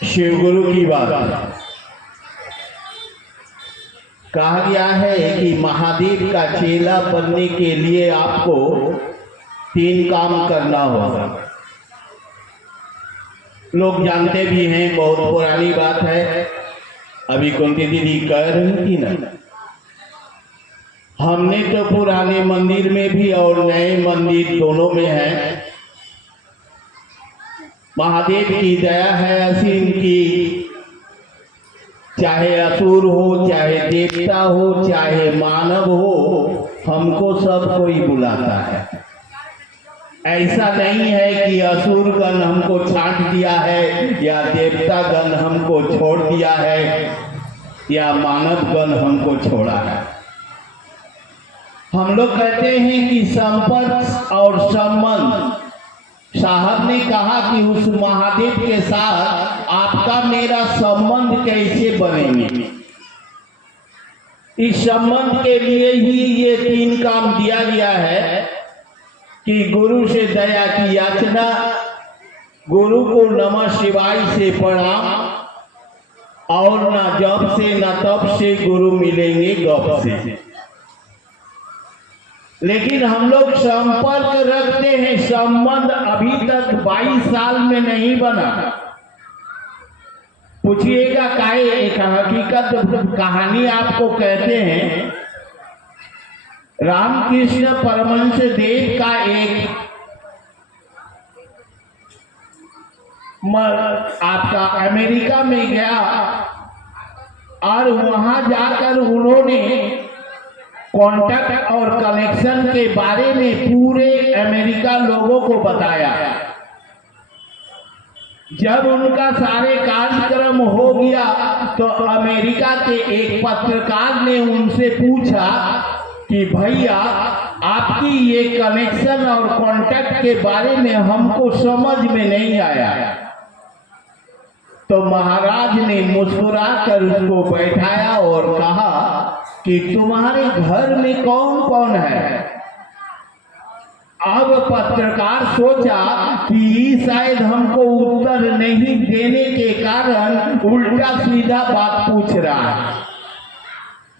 शिवगुरु की बात कहा गया है कि महादेव का चेला बनने के लिए आपको 3 काम करना होगा। लोग जानते भी हैं, बहुत पुरानी बात है। अभी कुंती दीदी कह रही थी ना, हमने तो पुराने मंदिर में भी और नए मंदिर दोनों में है। महादेव की दया है असीम की, चाहे असुर हो, चाहे देवता हो, चाहे मानव हो, हमको सब कोई बुलाता है। ऐसा नहीं है कि असुर गण हमको छांट दिया है या देवता गण हमको छोड़ दिया है या मानव गण हमको छोड़ा है। हम लोग कहते हैं कि संपर्क और संबंध। साहब ने कहा कि उस महादेव के साथ आपका मेरा संबंध कैसे बनेंगे। इस संबंध के लिए ही ये 3 काम दिया गया है कि गुरु से दया की याचना, गुरु को नमः शिवाय से प्रणाम, और न जब से न तब से गुरु मिलेंगे गप से। लेकिन हम लोग संपर्क रखते हैं, संबंध अभी तक 22 साल में नहीं बना। पूछिएगा काहे। एक हकीकत कहानी आपको कहते हैं। रामकृष्ण परमहंस देव का एक आपका अमेरिका में गया और वहां जाकर उन्होंने कॉन्टैक्ट और कनेक्शन के बारे में पूरे अमेरिका लोगों को बताया। जब उनका सारे कार्यक्रम हो गया तो अमेरिका के एक पत्रकार ने उनसे पूछा कि भैया आपकी ये कनेक्शन और कॉन्टैक्ट के बारे में हमको समझ में नहीं आया। तो महाराज ने मुस्कुराकर उसको बैठाया और कहा कि तुम्हारे घर में कौन कौन है। अब पत्रकार सोचा कि शायद हमको उत्तर नहीं देने के कारण उल्टा सीधा बात पूछ रहा है।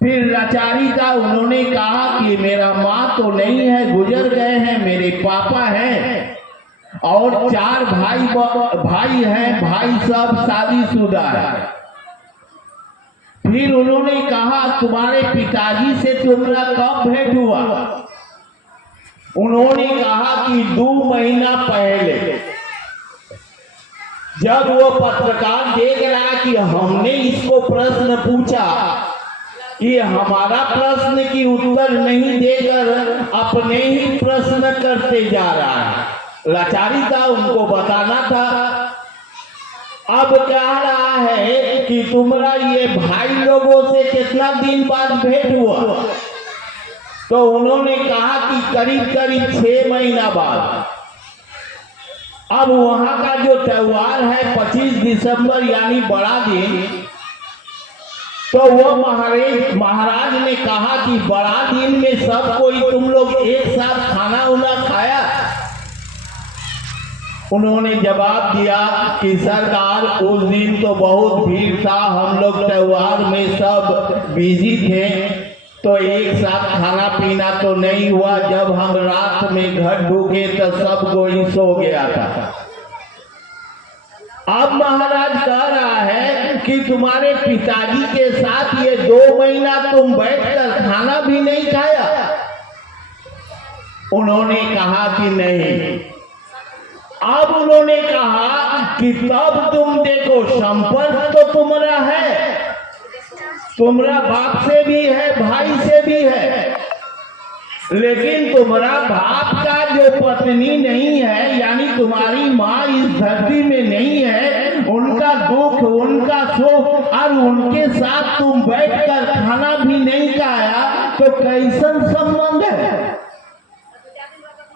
फिर लाचारी था, उन्होंने कहा कि मेरा माँ तो नहीं है, गुजर गए हैं, मेरे पापा हैं और 4 भाई हैं, भाई सब शादीशुदा है। फिर उन्होंने कहा तुम्हारे पिताजी से तुम्हारा कब भेंट हुआ। उन्होंने कहा कि 2 महीना पहले। जब वो पत्रकार देख रहा कि हमने इसको प्रश्न पूछा, ये हमारा प्रश्न की उत्तर नहीं देकर अपने ही प्रश्न करते जा रहा है। लाचारी था, उनको बताना था। अब कह रहा है कि तुम्हारा ये भाई लोगों से कितना दिन बाद भेंट हुआ। तो उन्होंने कहा कि करीब 6 महीना बाद। अब वहां का जो त्योहार है 25 दिसंबर यानी बड़ा दिन, तो वो महाराज ने कहा कि बड़ा दिन में सब कोई तुम लोग एक साथ खाना उना खाया। उन्होंने जवाब दिया कि सरकार उस दिन तो बहुत भीड़ था, हम लोग त्योहार में सब बिजी थे, तो एक साथ खाना पीना तो नहीं हुआ। जब हम रात में घर ढूंढे तो सब कोई सो गया था। अब महाराज कह रहा है कि तुम्हारे पिताजी के साथ ये 2 महीना तुम बैठकर खाना भी नहीं खाया। उन्होंने कहा कि नहीं। अब उन्होंने कहा कि तब तुम देखो संपर्क तो तुम्हारा है, तुम्हारा बाप से भी है, भाई से भी है, लेकिन तुम्हारा बाप का जो पत्नी नहीं है यानी तुम्हारी माँ इस धरती में नहीं है, उनका दुख, उनका सुख और उनके साथ तुम बैठकर खाना भी नहीं खाया, तो कैसन संबंध है।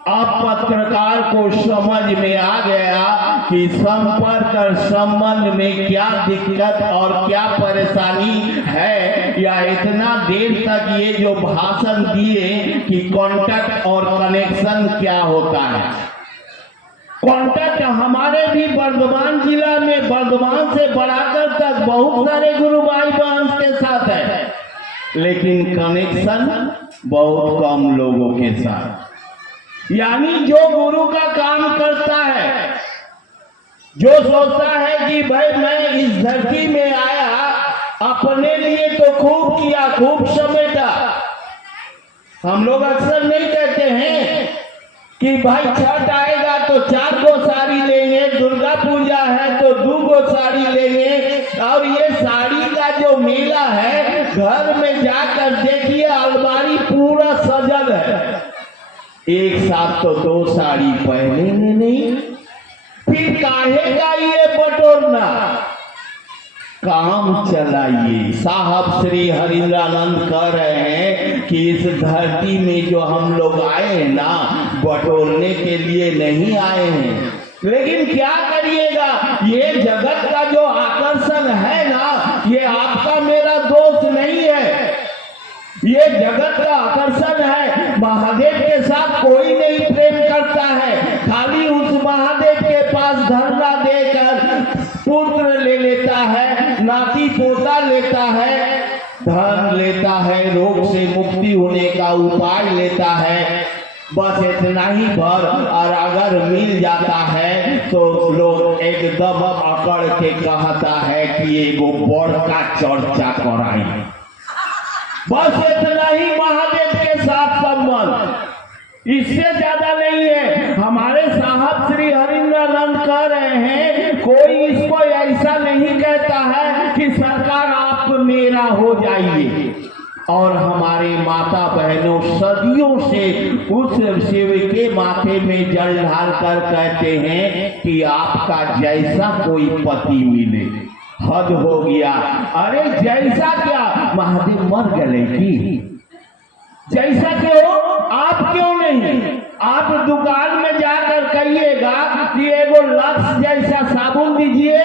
अब पत्रकार को समझ में आ गया कि संपर्क और संबंध में क्या दिक्कत और क्या परेशानी है, या इतना देर तक ये जो भाषण दिए कि कांटेक्ट और कनेक्शन क्या होता है। कांटेक्ट हमारे भी बर्धमान जिला में, बर्धमान से बढ़ाकर तक बहुत सारे गुरु भाई बहन के साथ है, लेकिन कनेक्शन बहुत कम लोगों के साथ। यानी जो गुरु का काम करता है, जो सोचता है कि भाई मैं इस धरती में आया, अपने लिए तो खूब किया, खूब समेटा। हम लोग अक्सर नहीं कहते हैं कि भाई छठ आएगा तो 4 गो साड़ी लेंगे, दुर्गा पूजा है तो 2 गो साड़ी लेंगे, और ये साड़ी का जो मेला है, घर में जाकर देखिए अलमारी पूरा सजल है, एक साथ तो 2 साड़ी पहनेंगे नहीं, फिर काहे का ये बटोरना, काम चलाइए। साहब श्री हरिंद्रानंद कह रहे हैं कि इस धरती में जो हम लोग आए हैं ना, बटोरने के लिए नहीं आए हैं, लेकिन क्या करिएगा, ये जगत का जो आकर्षण है ना, ये आपका मेरा दोस्त नहीं है, ये जगत का आकर्षण है। महादेव के साथ कोई नहीं प्रेम करता है, खाली उस महादेव के पास धरना देकर पुत्र ले लेता है, नाती पोता लेता है, धन लेता है, रोग से मुक्ति होने का उपाय लेता है, बस इतना ही भर। और अगर मिल जाता है तो लोग एकदम अकड़ के कहता है कि एगो बड़ का चर्चा कराई, बस इतना ही महादेव के साथ संबंध, इससे ज्यादा नहीं है। हमारे साहब श्री हरिंद्रानंद कह रहे हैं, कोई इसको ऐसा नहीं कहता है कि सरकार आप मेरा हो जाइए, और हमारे माता बहनों सदियों से उस शिव के माथे में जल ढाल कर कहते हैं कि आपका जैसा कोई पति मिले। हद हो गया। अरे जैसा क्या, महादेव मर गए की, जैसा क्यों, आप क्यों नहीं, आप दुकान में जाकर कहिएगा कि एगो लक्ष्य जैसा साबुन दीजिए,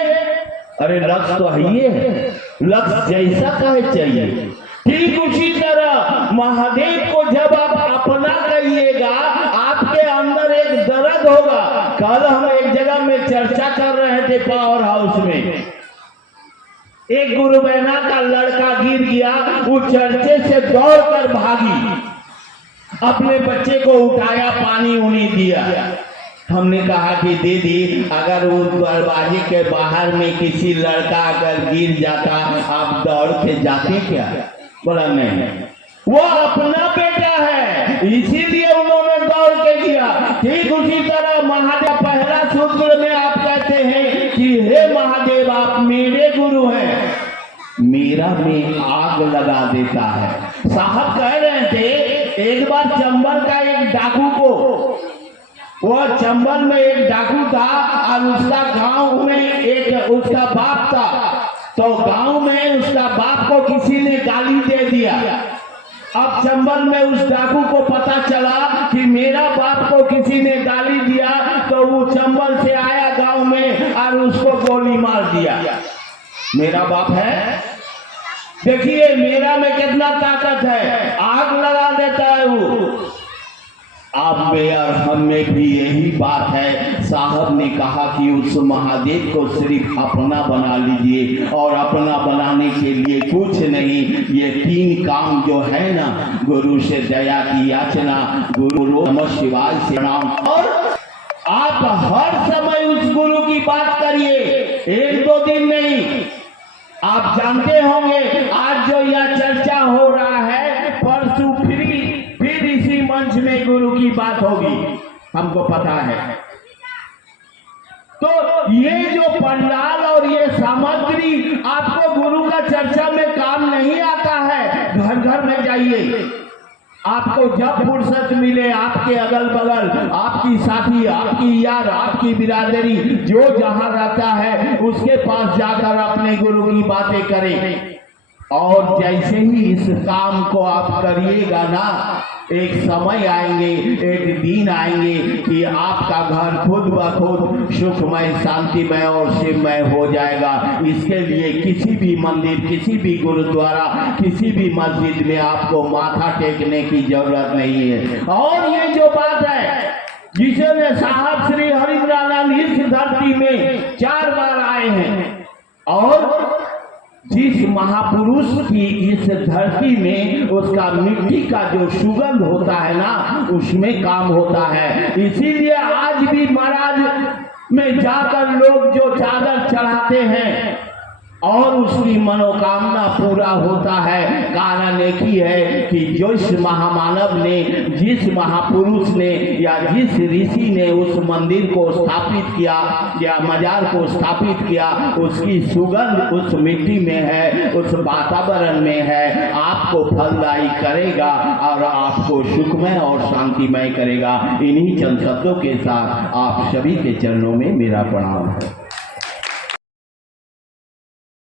अरे लक्ष्य तो है, लक्ष्य जैसा कहे चाहिए। ठीक उसी तरह महादेव को जब आप अपना कहिएगा, आपके अंदर एक दर्द होगा। कल हम एक जगह में चर्चा कर रहे थे पावर हाउस में, एक गुरु बहना का लड़का गिर गया, वो चर्चे से दौड़कर भागी, अपने बच्चे को उठाया, पानी उनी दिया। हमने कहा कि दीदी अगर उस दरवाजे के बाहर में किसी लड़का अगर गिर जाता, आप दौड़ के जाते क्या? बोला नहीं, वो अपना बेटा है, इसीलिए उन्होंने दौड़ के किया। ठीक उसी तरह महादेव पहला सूत्र में आप कहते हैं कि हे महादेव आप मेरे गुरु हैं, मेरा में आग लगा देता है। साहब कह रहे थे एक बार चंबल का एक डाकू को, वो चंबल में एक डाकू था और उसका गांव में एक उसका बाप था, तो गांव में उसका बाप को किसी ने गाली दे दिया। अब चंबल में उस डाकू को पता चला कि मेरा बाप को किसी ने गाली दिया, तो वो चंबल से आया गांव में और उसको गोली मार दिया। मेरा बाप है, देखिए मेरा में कितना ताकत है, आग लगा देता है वो। आप में और हम में भी यही बात है। साहब ने कहा कि उस महादेव को सिर्फ अपना बना लीजिए, और अपना बनाने के लिए कुछ नहीं, ये 3 काम जो है ना, गुरु से दया की याचना, गुरु नमः शिवाय से प्रणाम, और आप हर समय उस गुरु की बात करिए, 1-2 दिन नहीं। आप जानते होंगे आज जो यह चर्चा हो रहा है, परसों फिर इसी मंच में गुरु की बात होगी, हमको पता है। तो ये जो पंडाल और ये सामग्री आपको गुरु का चर्चा में काम नहीं आता है, घर घर में जाइए, आपको जब फुर्सत मिले, आपके अगल बगल आपकी साथी, आपकी यार, आपकी बिरादरी जो जहां रहता है उसके पास जाकर अपने गुरु की बातें करें। और जैसे ही इस काम को आप करिएगा ना, एक समय आएंगे, एक दिन आएंगे कि आपका घर खुद ब खुद सुखमय, शांतिमय और शिवमय हो जाएगा। इसके लिए किसी भी मंदिर, किसी भी गुरुद्वारा, किसी भी मस्जिद में आपको माथा टेकने की जरूरत नहीं है। और ये जो बात है जिसने साहब श्री हरिंद्रानंद इस धरती में 4 बार आए हैं और जिस महापुरुष की इस धरती में उसका मिट्टी का जो सुगंध होता है ना, उसमें काम होता है। इसीलिए आज भी महाराज में जाकर लोग जो चादर चढ़ाते हैं और उसकी मनोकामना पूरा होता है। कारण एक ही है कि जिस महामानव ने, जिस महापुरुष ने या जिस ऋषि ने उस मंदिर को स्थापित किया या मजार को स्थापित किया, उसकी सुगंध उस मिट्टी में है, उस वातावरण में है। आपको फलदायी करेगा और आपको सुखमय और शांतिमय करेगा। इन्हीं चंद शब्दों के साथ आप सभी के चरणों में मेरा प्रणाम है।